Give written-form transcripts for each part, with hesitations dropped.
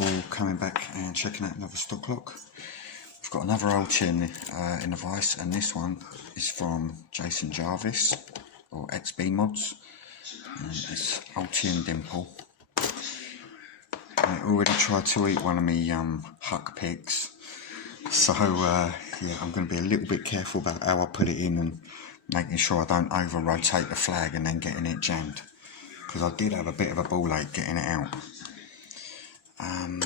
for coming back and checking out another stock lock. We've got another Ultion in the vice, and this one is from Jason Jarvis, or XB Mods, and it's Ultion Dimple. I already tried to eat one of me huck pigs, so yeah, I'm going to be a little bit careful about how I put it in and making sure I don't over rotate the flag and then getting it jammed, because I did have a bit of a ball ache getting it out. I'm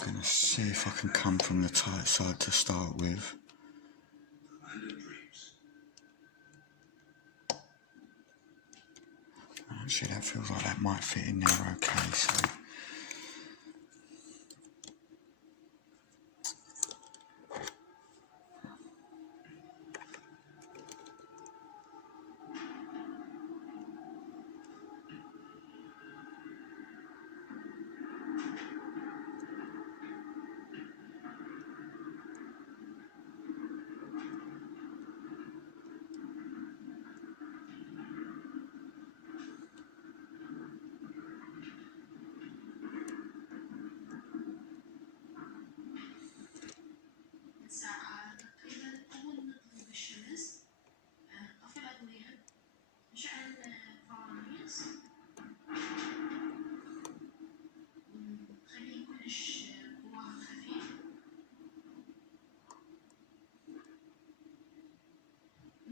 going to see if I can come from the tight side to start with. Actually, that feels like that might fit in there okay, so...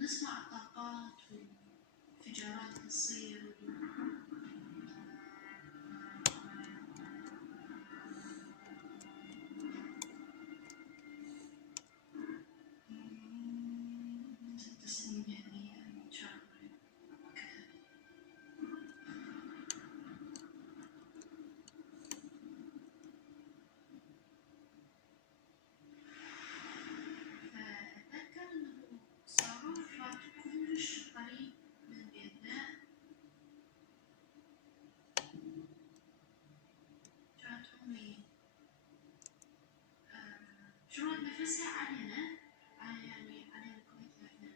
نسمع طاقات وانفجارات تصير شروط نفسها علينا يعني علينا كلنا احنا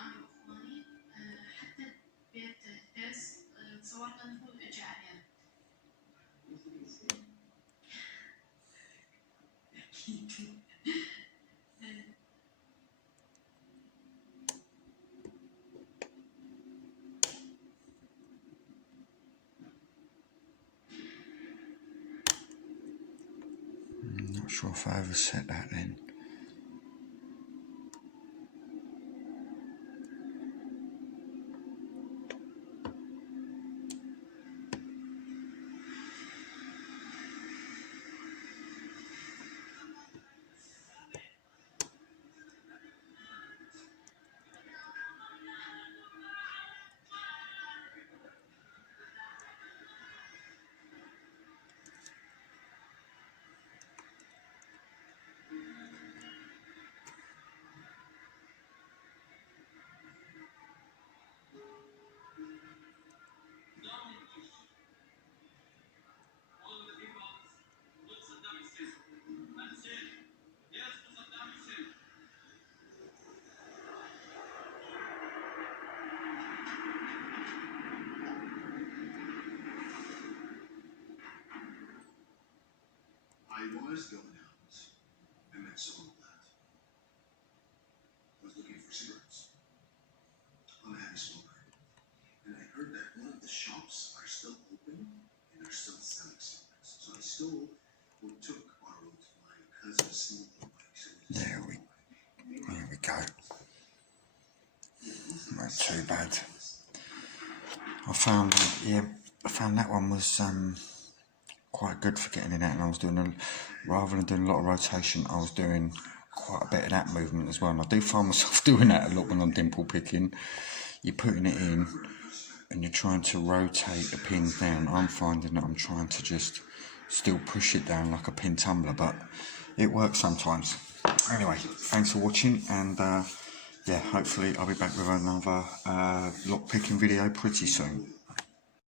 انا واخواني حتى بيت تز صورنا نقول اجى علينا Not sure if I ever set that then. I was going out. I met someone that. I was looking for cigarettes. I'm a heavy smoker. And I heard that one of the shops are still open and are still selling cigarettes. So I stole or borrowed my cousin's smoking bike. There we go. Not too bad. I found that one was quite good for getting it out, and I was doing rather than doing a lot of rotation, I was doing quite a bit of that movement as well. And I do find myself doing that a lot when I'm dimple picking. You're putting it in and you're trying to rotate the pins down. I'm finding that I'm trying to just still push it down like a pin tumbler, but it works sometimes. Anyway, thanks for watching, and yeah, hopefully I'll be back with another lock picking video pretty soon.